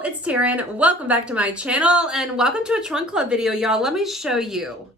y'all, it's Taren. Welcome back to my channel and welcome to a trunk club video, y'all. Let me show you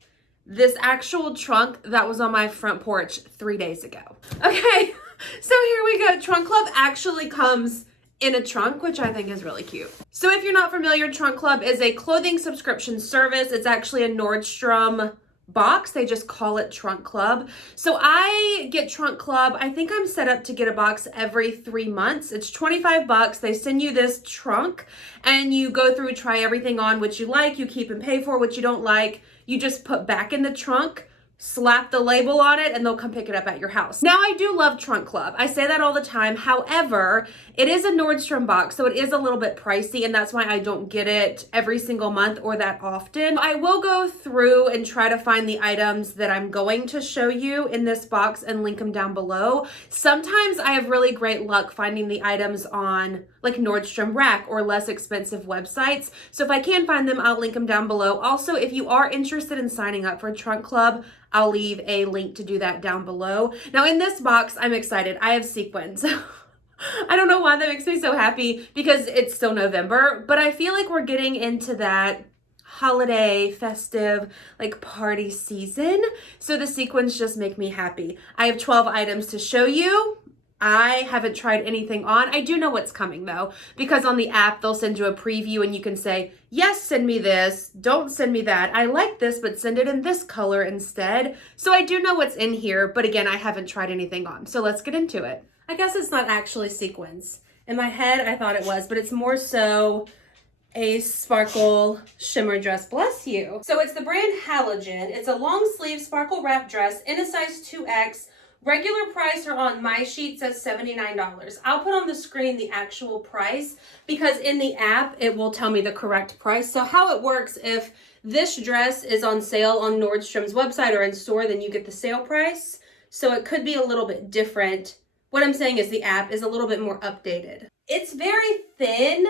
this actual trunk that was on my front porch 3 days ago. Okay, so here we go. Trunk club actually comes in a trunk, which I think is really cute. So if you're not familiar, Trunk Club is a clothing subscription service. It's actually a Nordstrom box. They just call it Trunk Club. So I get Trunk Club. I think I'm set up to get a box every 3 months. It's 25 bucks. They send you this trunk and you go through, try everything on, what you like, you keep and pay for. What you don't like, you just put back in the trunk, slap the label on it, and they'll come pick it up at your house. Now, I do love Trunk Club. I say that all the time. However, it is a Nordstrom box, so it is a little bit pricey, and that's why I don't get it every single month or that often. I will go through and try to find the items that I'm going to show you in this box and link them down below. Sometimes I have really great luck finding the items on like Nordstrom Rack or less expensive websites. So if I can find them, I'll link them down below. Also, if you are interested in signing up for Trunk Club, I'll leave a link to do that down below. Now in this box, I'm excited. I have sequins. I don't know why that makes me so happy because it's still November, but I feel like we're getting into that holiday, festive, like party season. So the sequins just make me happy. I have 12 items to show you. I haven't tried anything on. I do know what's coming though, because on the app, they'll send you a preview and you can say, yes, send me this. Don't send me that. I like this, but send it in this color instead. So I do know what's in here, but again, I haven't tried anything on. So let's get into it. I guess it's not actually sequins. In my head, I thought it was, but it's more so a sparkle shimmer dress. Bless you. So it's the brand Halogen. It's a long sleeve sparkle wrap dress in a size 2X. Regular price or on my sheet says $79. I'll put on the screen the actual price because in the app, it will tell me the correct price. So how it works, if this dress is on sale on Nordstrom's website or in store, then you get the sale price. So it could be a little bit different. What I'm saying is the app is a little bit more updated. It's very thin,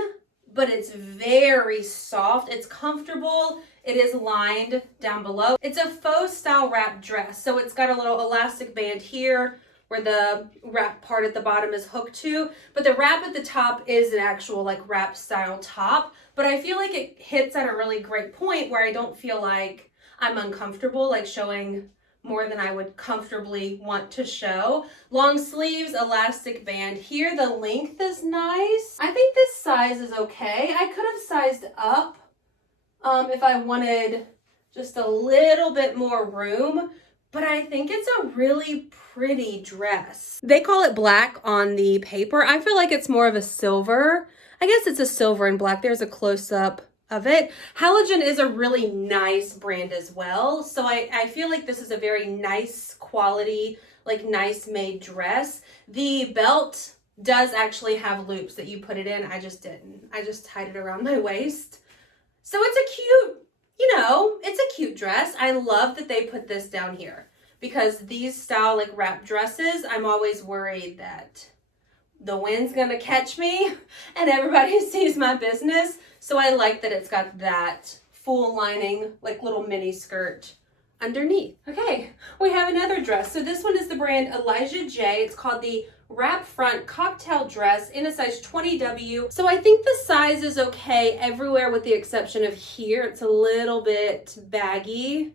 but it's very soft. It's comfortable. It is lined down below. It's a faux style wrap dress. So it's got a little elastic band here where the wrap part at the bottom is hooked to, but the wrap at the top is an actual like wrap style top. But I feel like it hits at a really great point where I don't feel like I'm uncomfortable, like showing more than I would comfortably want to show. Long sleeves, elastic band here. The length is nice. I think this size is okay. I could have sized up if I wanted just a little bit more room, but I think it's a really pretty dress. They call it black on the paper. I feel like it's more of a silver. I guess it's a silver and black. There's a close-up of it. Halogen is a really nice brand as well. So I feel like this is a very nice quality, like nice made dress. The belt does actually have loops that you put it in. I just didn't. I just tied it around my waist. So it's a cute, it's a cute dress. I love that they put this down here because these style like wrap dresses, I'm always worried that the wind's gonna catch me and everybody sees my business. So I like that it's got that full lining, like little mini skirt underneath. Okay, we have another dress. So this one is the brand Elijah J. It's called the wrap front cocktail dress in a size 20W. So I think the size is okay everywhere with the exception of here. It's a little bit baggy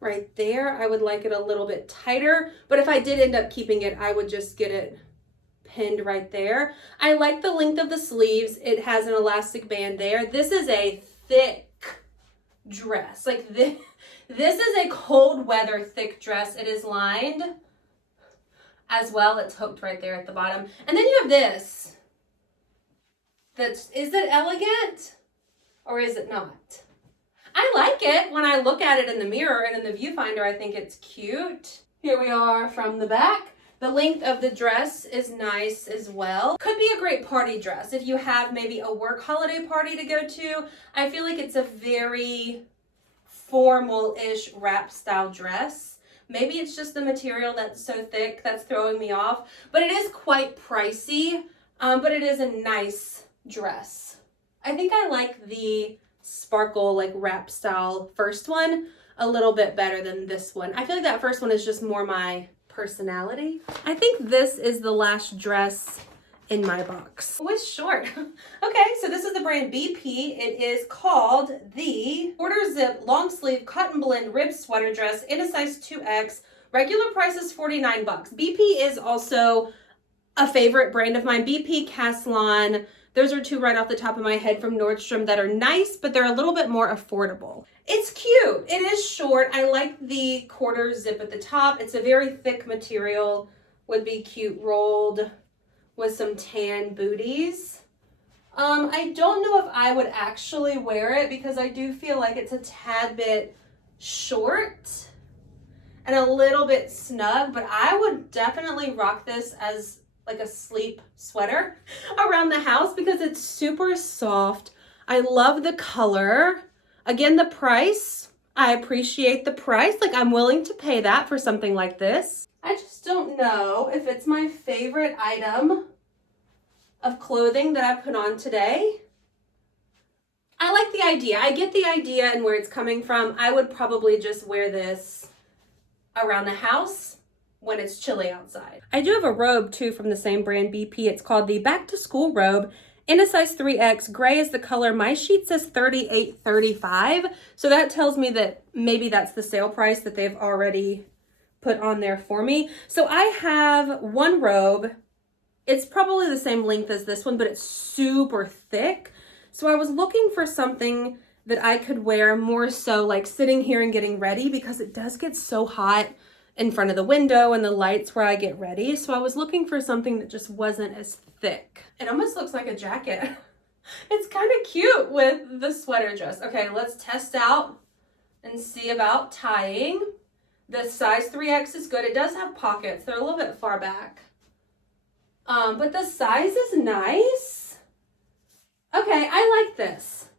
right there. I would like it a little bit tighter, but if I did end up keeping it, I would just get it pinned right there. I like the length of the sleeves. It has an elastic band there. This is a thick dress. Like this is a cold weather thick dress. It is lined as well. It's hooked right there at the bottom. And then you have this. Is it elegant or is it not? I like it when I look at it in the mirror and in the viewfinder. I think it's cute. Here we are from the back. The length of the dress is nice as well. Could be a great party dress if you have maybe a work holiday party to go to. I feel like it's a very formal-ish wrap style dress. Maybe it's just the material that's so thick that's throwing me off, but it is quite pricey, but it is a nice dress. I think I like the sparkle like wrap style first one a little bit better than this one. I feel like that first one is just more my personality. I think this is the last dress in my box. Oh, it's short. Okay, so this is the brand BP. It is called the quarter zip long sleeve cotton blend rib sweater dress in a size 2X. Regular price is $49. BP is also a favorite brand of mine. BP, Caslon. Those are two right off the top of my head from Nordstrom that are nice, but they're a little bit more affordable. It's cute. It is short. I like the quarter zip at the top. It's a very thick material. Would be cute rolled with some tan booties. I don't know if I would actually wear it because I do feel like it's a tad bit short and a little bit snug, but I would definitely rock this as like a sleep sweater around the house because it's super soft. I love the color. Again, the price, I appreciate the price. Like, I'm willing to pay that for something like this. I just don't know if it's my favorite item of clothing that I put on today. I like the idea. I get the idea and where it's coming from. I would probably just wear this around the house when it's chilly outside. I do have a robe too from the same brand BP. It's called the Back to School Robe in a size 3X. Gray is the color. My sheet says $38.35. So that tells me that maybe that's the sale price that they've already put on there for me. So I have one robe. It's probably the same length as this one, but it's super thick. So I was looking for something that I could wear more so like sitting here and getting ready because it does get so hot in front of the window and the lights where I get ready. So I was looking for something that just wasn't as thick. It almost looks like a jacket. It's kind of cute with the sweater dress. Okay, let's test out and see about tying. The size 3X is good. It does have pockets. They're a little bit far back. But the size is nice. Okay, I like this.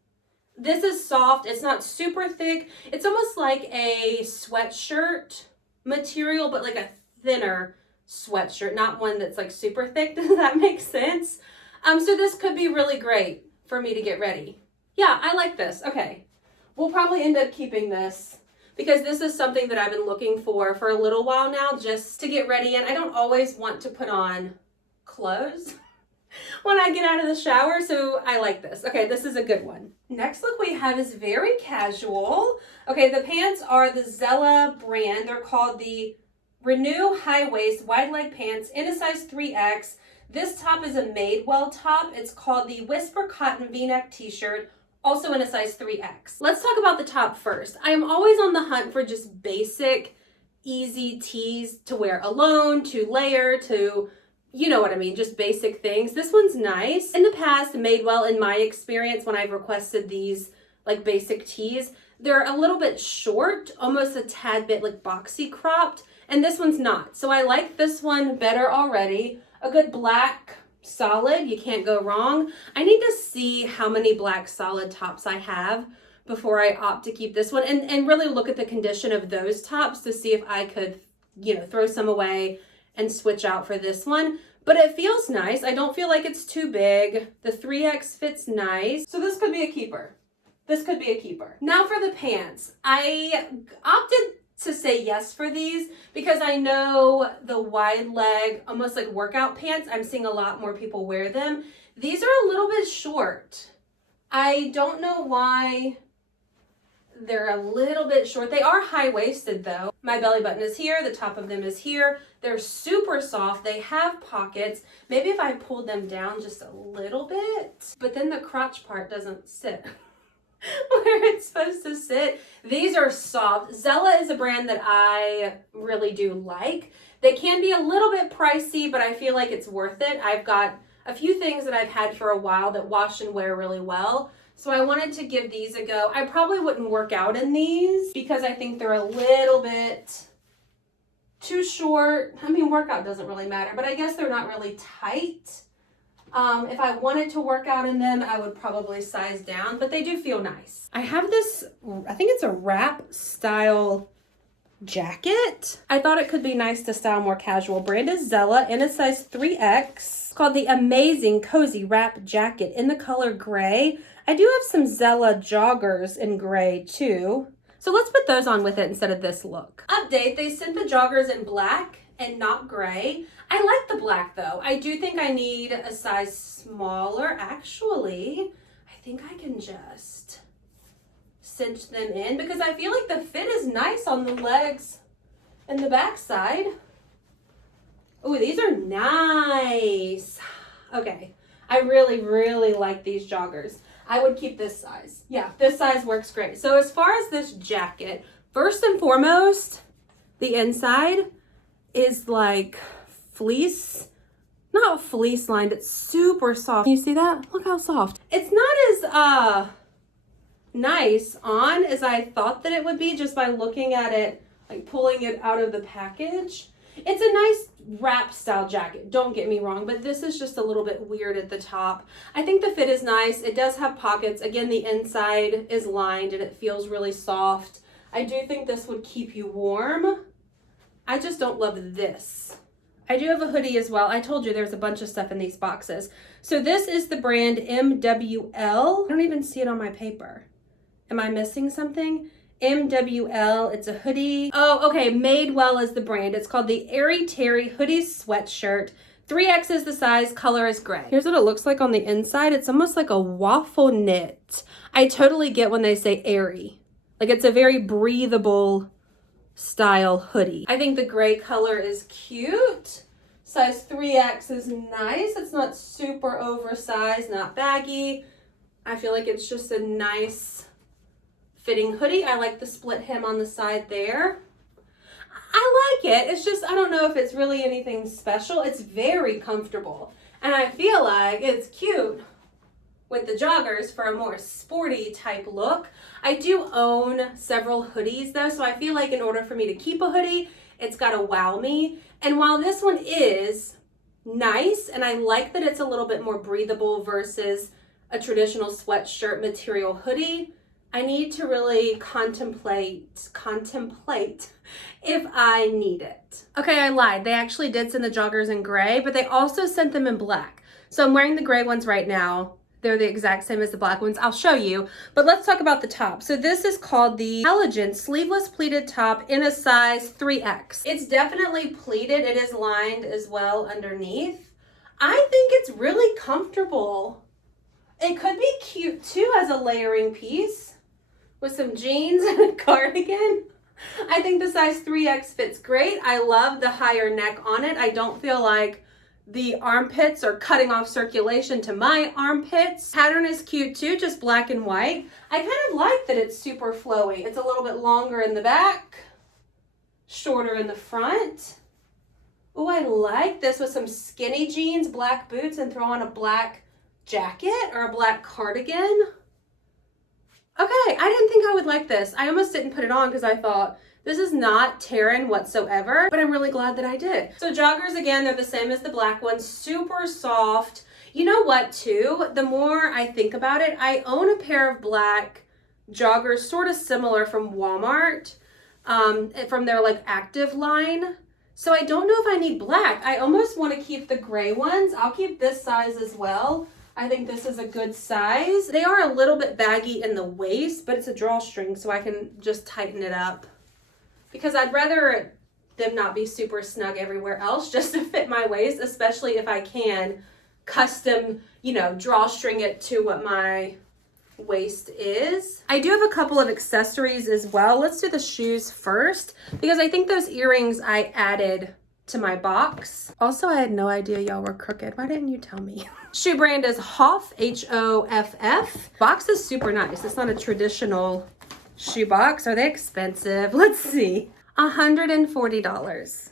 This is soft. It's not super thick. It's almost like a sweatshirt material, but like a thinner sweatshirt, not one that's like super thick. Does that make sense? So this could be really great for me to get ready. Yeah, I like this. Okay, we'll probably end up keeping this because this is something that I've been looking for a little while now, just to get ready. And I don't always want to put on clothes when I get out of the shower, so I like this. Okay, this is a good one. Next look we have is very casual. Okay, the pants are the Zella brand. They're called the Renew High Waist Wide Leg Pants in a size 3X. This top is a Madewell top. It's called the Whisper Cotton V-neck t-shirt, also in a size 3X. Let's talk about the top first. I am always on the hunt for just basic, easy tees to wear alone, to layer, to, you know what I mean, just basic things. This one's nice. In the past, Madewell, in my experience, when I've requested these like basic tees, they're a little bit short, almost a tad bit like boxy cropped, and this one's not. So I like this one better already. A good black solid, you can't go wrong. I need to see how many black solid tops I have before I opt to keep this one, and really look at the condition of those tops to see if I could, you know, throw some away and switch out for this one. But it feels nice. I don't feel like it's too big. The 3X fits nice. So this could be a keeper. This could be a keeper. Now for the pants. I opted to say yes for these because I know the wide leg, almost like workout pants, I'm seeing a lot more people wear them. These are a little bit short. I don't know why they're a little bit short. They are high-waisted though. My belly button is here, the top of them is here. They're super soft, they have pockets. Maybe if I pulled them down just a little bit, but then the crotch part doesn't sit where it's supposed to sit. These are soft. Zella is a brand that I really do like. They can be a little bit pricey, but I feel like it's worth it. I've got a few things that I've had for a while that wash and wear really well. So I wanted to give these a go. I probably wouldn't work out in these because I think they're a little bit too short. I mean, workout doesn't really matter, but I guess they're not really tight. If I wanted to work out in them, I would probably size down, but they do feel nice. I have this, I think it's a wrap style jacket. I thought it could be nice to style more casual. Brand is Zella in a size 3X. It's called the Amazing Cozy Wrap Jacket in the color gray. I do have some Zella joggers in gray too. So let's put those on with it instead of this look. Update, they sent the joggers in black and not gray. I like the black though. I do think I need a size smaller. Actually, I just cinch them in because I feel like the fit is nice on the legs and the back side. Oh, these are nice. Okay, I really, really like these joggers. I would keep this size. Yeah, this size works great. So as far as this jacket, first and foremost, the inside is like fleece, not fleece lined, it's super soft. You see that? Look how soft. It's not as nice on as I thought that it would be just by looking at it, like pulling it out of the package. It's a nice wrap style jacket, don't get me wrong, but this is just a little bit weird at the top. I think the fit is nice. It does have pockets. Again, the inside is lined and it feels really soft. I do think this would keep you warm. I just don't love this. I do have a hoodie as well. I told you there's a bunch of stuff in these boxes. So this is the brand MWL. I don't even see it on my paper. Am I missing something? MWL, it's a hoodie. Oh, okay, Madewell is the brand. It's called the Airyterry Hoodie Sweatshirt. 3X is the size, color is gray. Here's what it looks like on the inside. It's almost like a waffle knit. I totally get when they say airy. Like it's a very breathable style hoodie. I think the gray color is cute. Size 3X is nice. It's not super oversized, not baggy. I feel like it's just a nice fitting hoodie. I like the split hem on the side there. I like it. It's just, I don't know if it's really anything special. It's very comfortable. And I feel like it's cute with the joggers for a more sporty type look. I do own several hoodies though, so I feel like in order for me to keep a hoodie, it's gotta wow me. And while this one is nice, and I like that it's a little bit more breathable versus a traditional sweatshirt material hoodie, I need to really contemplate if I need it. Okay, I lied. They actually did send the joggers in gray, but they also sent them in black. So I'm wearing the gray ones right now. They're the exact same as the black ones. I'll show you, but let's talk about the top. So this is called the Halogen Sleeveless Pleated Top in a size 3X. It's definitely pleated. It is lined as well underneath. I think it's really comfortable. It could be cute too as a layering piece with some jeans and a cardigan. I think the size 3X fits great. I love the higher neck on it. I don't feel like the armpits are cutting off circulation to my armpits. Pattern is cute too, just black and white. I kind of like that it's super flowy. It's a little bit longer in the back, shorter in the front. Oh, I like this with some skinny jeans, black boots, and throw on a black jacket or a black cardigan. Okay, I didn't think I would like this. I almost didn't put it on because I thought, this is not Taren whatsoever, but I'm really glad that I did. So joggers, again, they're the same as the black ones, super soft. You know what, too? The more I think about it, I own a pair of black joggers, sort of similar from Walmart, from their like active line. So I don't know if I need black. I almost want to keep the gray ones. I'll keep this size as well. I think this is a good size. They are a little bit baggy in the waist, but it's a drawstring, so I can just tighten it up. Because I'd rather them not be super snug everywhere else just to fit my waist, especially if I can custom, you know, drawstring it to what my waist is. I do have a couple of accessories as well. Let's do the shoes first, because I think those earrings I added to my box. Also, I had no idea y'all were crooked. Why didn't you tell me? Shoe brand is HOFF, H-O-F-F. Box is super nice. It's not a traditional shoe box. Are they expensive? Let's see. $140.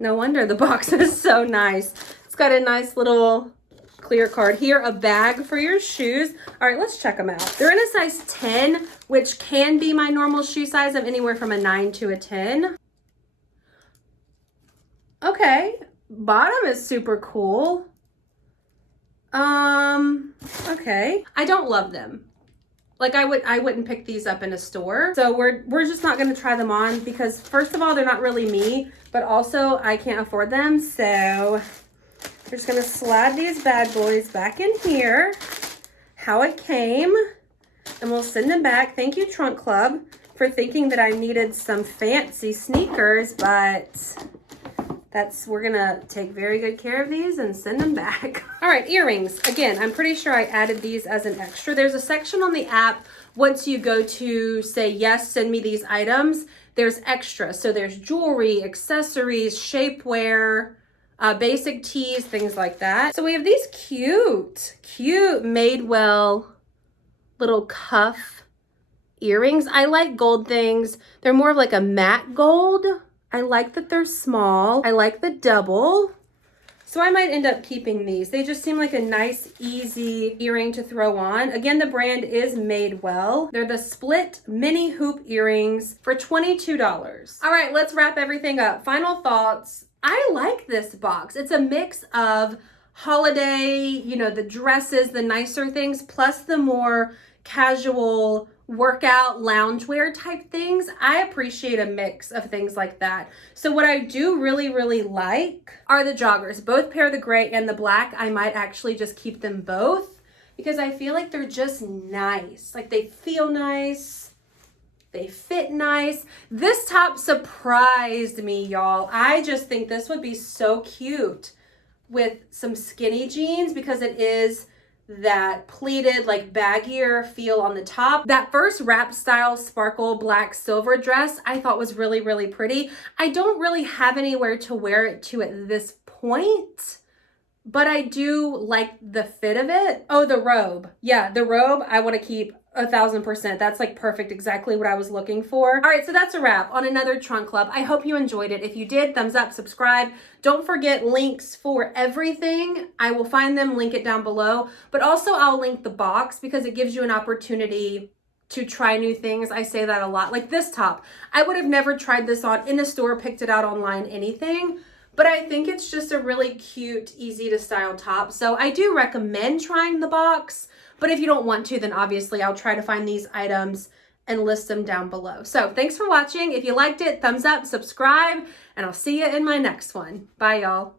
No wonder the box is so nice. It's got a nice little clear card here, a bag for your shoes. All right, let's check them out. They're in a size 10, which can be my normal shoe size. I'm anywhere from a 9 to a 10. Okay, bottom is super cool. Okay. I don't love them. Like I wouldn't pick these up in a store. So we're just not gonna try them on because first of all, they're not really me, but also I can't afford them. So we're just gonna slide these bad boys back in here, how it came, and we'll send them back. Thank you, Trunk Club, for thinking that I needed some fancy sneakers, but we're gonna take very good care of these and send them back. All right, earrings. Again, I'm pretty sure I added these as an extra. There's a section on the app once you go to say, yes, send me these items, there's extra. So there's jewelry, accessories, shapewear, basic tees, things like that. So we have these cute Madewell little cuff earrings. I like gold things. They're more of like a matte gold. I like that they're small. I like the double. So I might end up keeping these. They just seem like a nice, easy earring to throw on. Again, the brand is Madewell. They're the split mini hoop earrings for $22. All right, let's wrap everything up. Final thoughts. I like this box. It's a mix of holiday, you know, the dresses, the nicer things, plus the more casual workout loungewear type things. I appreciate a mix of things like that. So what I do really like are the joggers, both pair, the gray and the black. I might actually just keep them both because I feel like they're just nice. Like they feel nice. They fit nice. This top surprised me, y'all. I just think this would be so cute with some skinny jeans because it is that pleated, like baggier feel on the top. That first wrap style sparkle black silver dress I thought was really pretty. I don't really have anywhere to wear it to at this point, but I do like the fit of it. Oh, the robe. Yeah, the robe I want to keep 1000%. That's like perfect, exactly what I was looking for. All right, so that's a wrap on another trunk club. I hope you enjoyed it. If you did, thumbs up, subscribe. Don't forget links for everything. I will find them, link it down below, but also I'll link the box because it gives you an opportunity to try new things. I say that a lot. Like this top, I would have never tried this on in a store, picked it out online, anything. But I think it's just a really cute, easy to style top. So I do recommend trying the box. But if you don't want to, then obviously I'll try to find these items and list them down below. So thanks for watching. If you liked it, thumbs up, subscribe, and I'll see you in my next one. Bye, y'all.